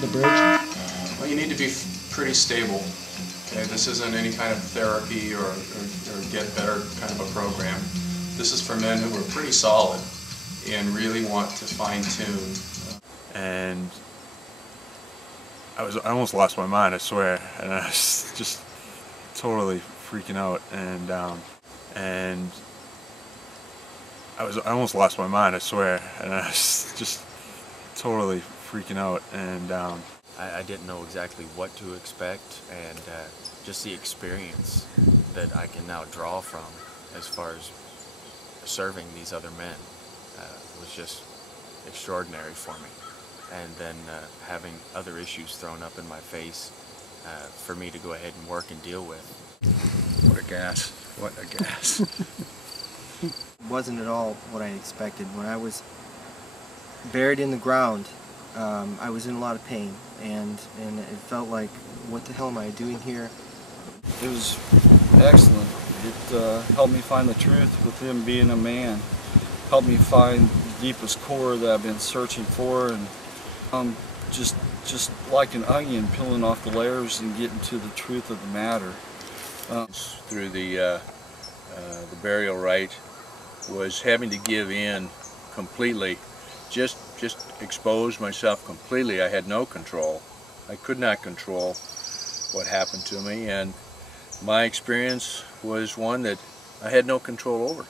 the bridge? Well, you need to be pretty stable. Okay, this isn't any kind of therapy or get better kind of a program. This is for men who are pretty solid and really want to fine tune. And I almost lost my mind, I swear, and I was just totally freaking out, and I almost lost my mind, I swear, and I was just totally freaking out, and I didn't know exactly what to expect, and just the experience that I can now draw from as far as serving these other men was just extraordinary for me. And then having other issues thrown up in my face for me to go ahead and work and deal with. What a gas. What a gas. It wasn't at all what I expected. When I was buried in the ground, I was in a lot of pain, and it felt like, what the hell am I doing here? It was excellent. It helped me find the truth with him being a man. Helped me find the deepest core that I've been searching for, and just like an onion, peeling off the layers and getting to the truth of the matter. Through the burial rite was having to give in completely, just expose myself completely. I had no control. I could not control what happened to me, and my experience was one that I had no control over.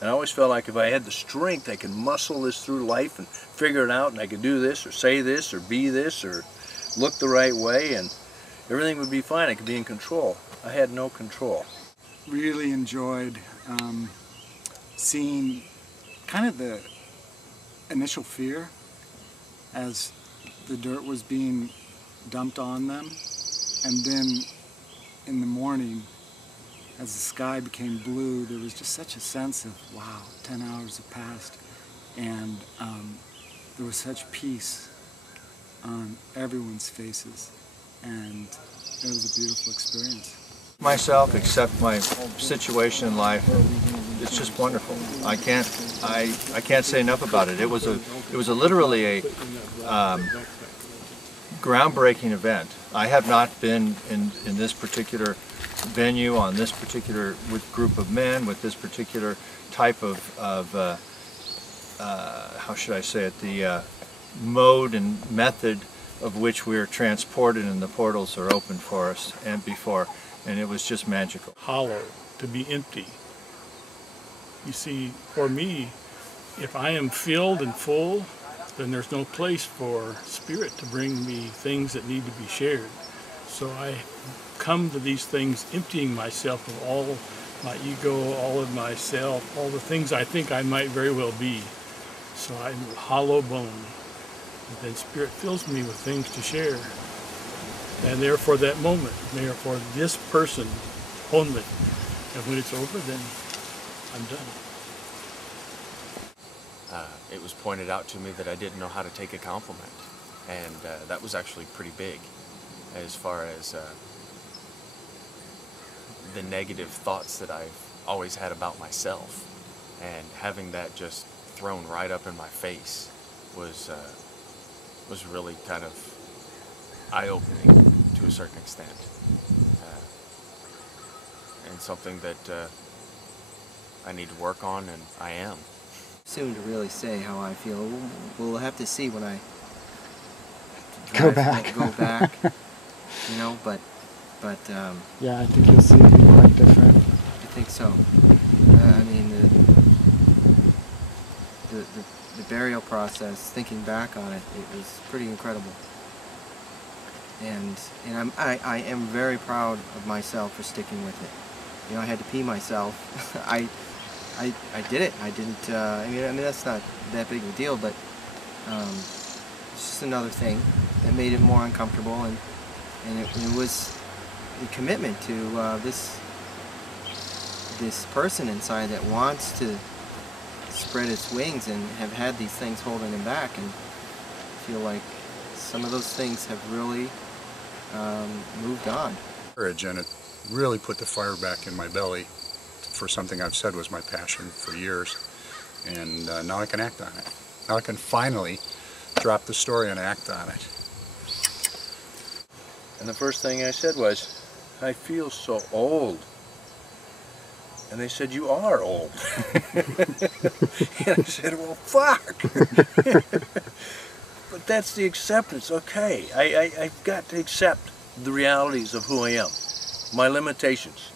And I always felt like if I had the strength, I could muscle this through life and figure it out, and I could do this or say this or be this or look the right way, and everything would be fine. I could be in control. I had no control. Really enjoyed seeing kind of the initial fear as the dirt was being dumped on them, and then in the morning, as the sky became blue, there was just such a sense of, wow, 10 hours have passed, and there was such peace on everyone's faces, and it was a beautiful experience. Myself, except my situation in life, it's just wonderful. I can't say enough about it. It was literally a groundbreaking event. I have not been in this particular venue, on this particular group of men, with this particular type of how should I say it, the mode and method of which we are transported and the portals are open for us and before, and it was just magical. Hollow, to be empty. You see, for me, if I am filled and full, then there's no place for Spirit to bring me things that need to be shared. So I come to these things emptying myself of all my ego, all of myself, all the things I think I might very well be. So I'm hollow bone. And then Spirit fills me with things to share. And therefore that moment, therefore this person only. And when it's over, then I'm done. It was pointed out to me that I didn't know how to take a compliment, and that was actually pretty big as far as the negative thoughts that I've always had about myself, and having that just thrown right up in my face was really kind of eye-opening to a certain extent, and something that I need to work on, and I am. Soon to really say how I feel. We'll have to see when I Go back. Go back, you know. But yeah, I think you'll see it be quite different. I think so. I mean, the burial process. Thinking back on it, it was pretty incredible. And I am very proud of myself for sticking with it. You know, I had to pee myself. I did it. I didn't. I mean that's not that big of a deal, but it's just another thing that made it more uncomfortable, and it was a commitment to this person inside that wants to spread its wings and have had these things holding him back, and I feel like some of those things have really moved on. Courage, and it really put the fire back in my belly for something I've said was my passion for years, and now I can act on it. Now I can finally drop the story and act on it. And the first thing I said was, I feel so old. And they said, you are old. And I said, well, fuck. But that's the acceptance. Okay, I've got to accept the realities of who I am, my limitations,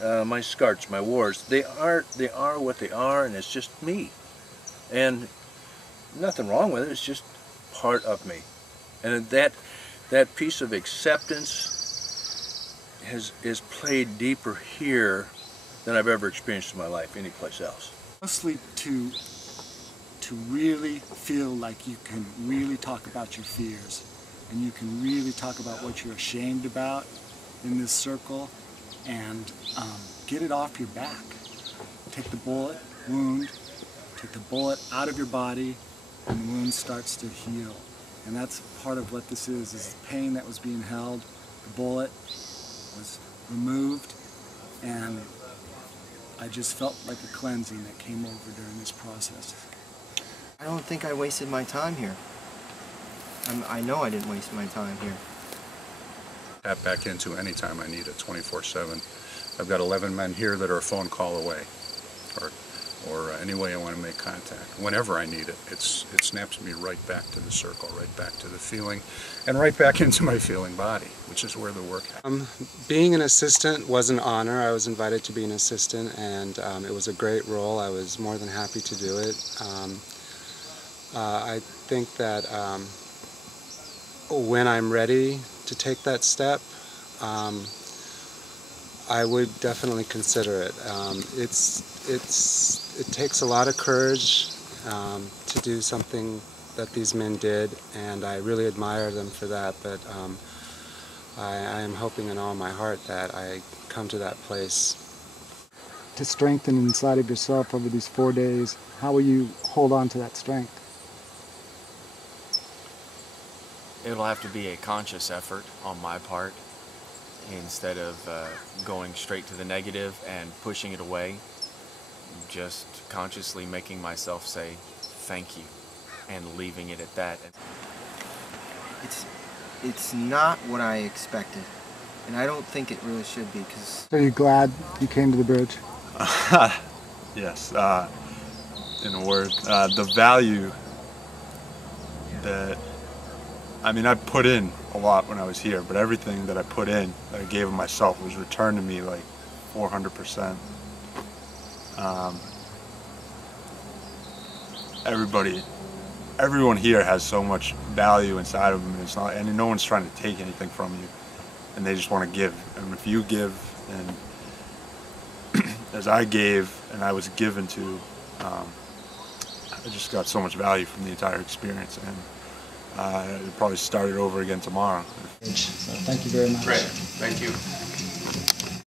my scars, my wars. They are what they are, and it's just me. And nothing wrong with it. It's just part of me. And that piece of acceptance is played deeper here than I've ever experienced in my life anyplace else. Mostly to really feel like you can really talk about your fears, and you can really talk about what you're ashamed about in this circle, and get it off your back. Take the bullet wound, take the bullet out of your body, and the wound starts to heal. And that's part of what this is the pain that was being held. The bullet was removed, and I just felt like a cleansing that came over during this process. I don't think I wasted my time here. I know I didn't waste my time here. Tap back into any time I need it, 24/7. I've got 11 men here that are a phone call away, or any way I want to make contact. Whenever I need it, it snaps me right back to the circle, right back to the feeling, and right back into my feeling body, which is where the work happens. Being an assistant was an honor. I was invited to be an assistant, and it was a great role. I was more than happy to do it. I think that when I'm ready to take that step, I would definitely consider it. It takes a lot of courage to do something that these men did, and I really admire them for that, but I am hoping in all my heart that I come to that place. To strengthen inside of yourself over these 4 days, how will you hold on to that strength? It'll have to be a conscious effort on my part, instead of going straight to the negative and pushing it away. Just consciously making myself say thank you and leaving it at that. It's not what I expected, and I don't think it really should be, because... Are you glad you came to the bridge? Yes, in a word, the value that, I mean, I put in a lot when I was here, but everything that I put in, that I gave of myself, was returned to me like 400%. Everyone here has so much value inside of them, and and no one's trying to take anything from you, and they just want to give. And if you give, and as I gave and I was given to, I just got so much value from the entire experience, and it'll probably start it over again tomorrow. So thank you very much. Great, thank you.